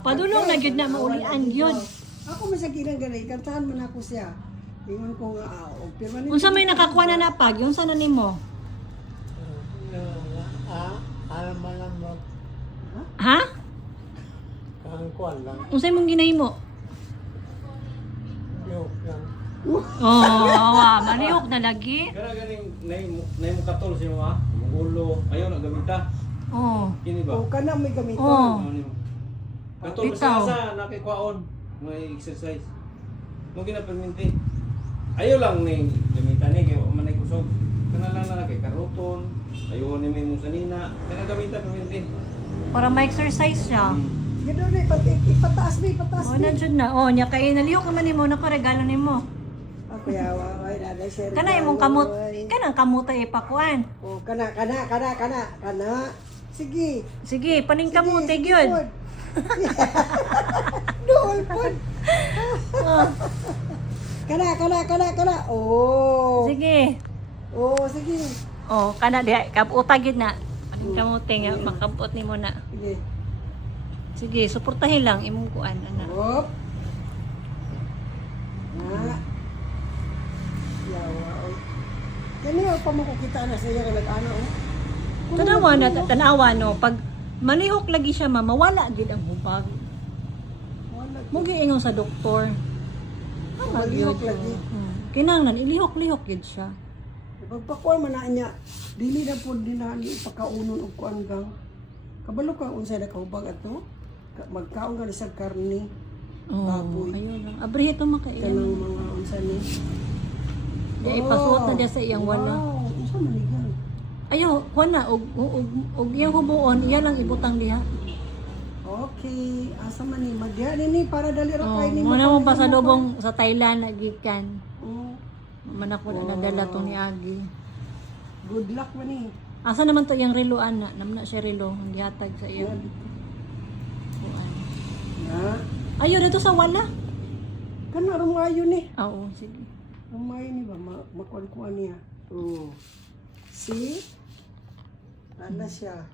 Padulong na gyud na maulian gyud. Ako masagilan ganay, kantahan man ako siya. Ingon ko nga, permanent. Unsa may nakakuha na napag, yung sa nimo? Alam mo lang mo. Ha? Kangkuan lang. Unsa imong ginahimo? Yok lang. Oh, manihok na lagi. Kaya ganing nay mo katol siya mo ha. Mugulo, ayaw na gamita. Oh. Kini ba? O kana may gamiton. Oh. Ano nimo? Katol Bitaw. sa nakikwaon, may exercise. Mo ginaperminti. Ayaw lang ni gamita ni kay man ay kusog. Kana lang na kay karoton. Ayaw ni may musanina. Kana gamita perminti. Para ma-exercise siya. Gano'n na, ipataas na, ipataas Oh, na. nandiyan na. Oh, nya kay nalihok naman nimo na ko regalo nimo. Ako yawa, ay nanay sir. Kana imong kamot, kanang kamutay ipakuan. O, kana. Sige. Sige, paning kamuti gyud. Dool pod. Oh, Kana. Oh. sige. Oh, sige. Oh, kana di kabutag gyud na. Paning kamuti nga makabot nimo na. Sige. Sige, suportahin lang imong kuan ana. Hop. Na. Yawa. Oy. Kaniya pa makukita na sa iya ka nag-ano. Tanawa na tanawa no pag manihok lagi siya mawala gid ang hubag. Wala. Mo giingon sa doktor. Malihok lagi. Kinahanglan ilihok-lihok gid siya. Pagpakuan man na niya, dili na po din na ipakaunon og kuan gang. Kabalo ka unsay na kahubag ato? Magkaon ka sa karne, Oh, baboy, ayun lang. Abrihito makaiyan. kanang mga unsa ni. Di ipasuot na dia sa iyang wala. Wow, unsa man ni gang? Ayaw, kuha na og iyang hubuon, iya lang ibutang diha. Okay, asa man ni magdiha ni para dali ra Oh, kay ni. muna mo pasalubong sa Thailand nagikan. Oh, Man ako na nadala to ni Agi. good luck man ni. Asa naman to iyang reloan na? Namna siya relo, ang gihatag sa iyang kuan. Na, Ayaw dito sa wala. kana rumayo ni. Oo, sige. Rumayo ni ba makuan-kuan niya. Oh. See? Ana siya.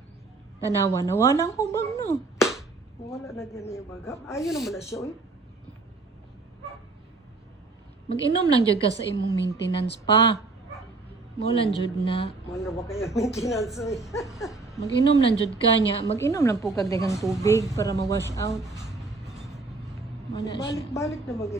Tanawa na walang hubag no. Wala na din niya baga. Ayaw naman na siya, uy. Mag-inom lang jud ka sa imong maintenance pa. Mulan jud na. Wala ba kayo maintenance, uy? Mag-inom lang jud ka nya. Mag-inom lang po kag daghang tubig para ma-wash out. Mana siya. Balik-balik na mag